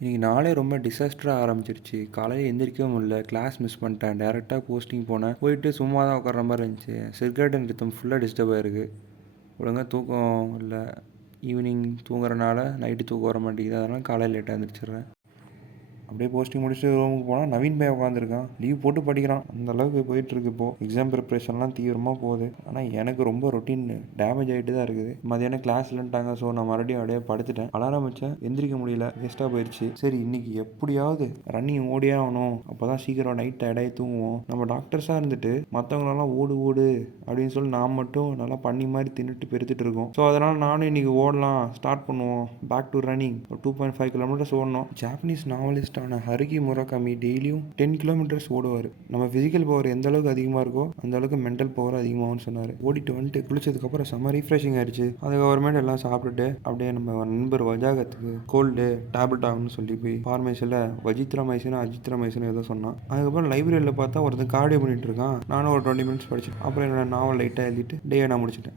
இன்னைக்கு நாளே ரொம்ப டிசாஸ்டராக ஆரம்பிச்சிருச்சு. காலையில் எந்திரிக்கவும் முடியல, கிளாஸ் மிஸ் பண்ணிட்டேன். டேரெக்டாக போஸ்டிங் போனேன். போயிட்டு சும்மா தான் உட்கார்ற மாதிரி இருந்துச்சு. சிர்காட்டன் ரித்தம் ஃபுல்லாக டிஸ்டர்ப் ஆகிருக்கு. ஒழுங்காக தூக்கம் இல்லை. ஈவினிங் தூங்குறனால நைட்டு தூக்கம் வர மாட்டேங்குது. அதனால் காலையில் லேட்டாக எழுந்திரிச்சிடுறேன். அப்படியே போஸ்டிங் முடிச்சுட்டு ரூமுக்கு போனால் நவீன் பையன் உட்காந்துருக்கான். லீவ் போட்டு படிக்கிறான். அந்த அளவுக்கு போயிட்டுருக்கு. இப்போது எக்ஸாம் ப்ரிப்ரேஷன்லாம் தீவிரமாக போகுது. ஆனால் எனக்கு ரொம்ப ரொட்டீன் டேமேஜ் ஆகிட்டு தான் இருக்குது. மதியானம் கிளாஸ் இல்லைன்ட்டாங்க. ஸோ நான் மறுபடியும் அப்படியே படுத்துட்டேன். அலாரம் வச்சேன், எந்திரிக்க முடியல, வேஸ்ட்டாக போயிடுச்சு. சரி, இன்னைக்கு எப்படியாவது ரன்னிங் ஓடியே ஆகணும். அப்போ தான் சீக்கிரம் நைட் டயர்டாகி தூங்குவோம். நம்ம டாக்டர்ஸாக இருந்துட்டு மற்றவங்களெல்லாம் ஓடு ஓடு அப்படின்னு சொல்லி நான் மட்டும் நல்லா பண்ணி மாதிரி தின்னுட்டு பெருத்துட்டு இருக்கோம். ஸோ அதனால் நானும் இன்னைக்கு ஓடலாம், ஸ்டார்ட் பண்ணுவோம். Back to running. ஒரு 2.5 கிலோமீட்டர்ஸ் ஓடணும். ஜாப்பனீஸ் நாவலிஸ்ட் ஹருகி முராகாமி டெய்லியும் 10 கிலோமீட்டர்ஸ் ஓடுவார். நம்ம ஃபிசிக்கல் பவர் எந்த அளவுக்கு அதிகமாக இருக்கோ அந்த அளவுக்கு மென்டல் பவர் அதிகமாகும்னு சொன்னார். ஓடிட்டு வந்துட்டு குளிச்சதுக்கப்புறம் செம்ம ரீஃப்ரெஷிங் ஆயிடுச்சு. அதுக்கப்புறமேட்டு எல்லாம் சாப்பிட்டுட்டு அப்படியே நம்ம நண்பர் வஜாகத்துக்கு கோல்டு டேப்லெட் ஆகும்னு சொல்லி போய் ஃபார்மேசியில் வஜித்ரமைசினும் அஜித்ரமைசினும் ஏதோ சொன்னான். அதுக்கப்புறம் லைப்ரரியில் பார்த்தா ஒருத்தன் கார்டியோ பண்ணிட்டு இருக்கான். நானும் ஒரு 20 மினிட்ஸ் படிச்சு அப்புறம் என்னோட நாவல் லைட்டாக எழுதிட்டு டே நான் முடிச்சிட்டேன்.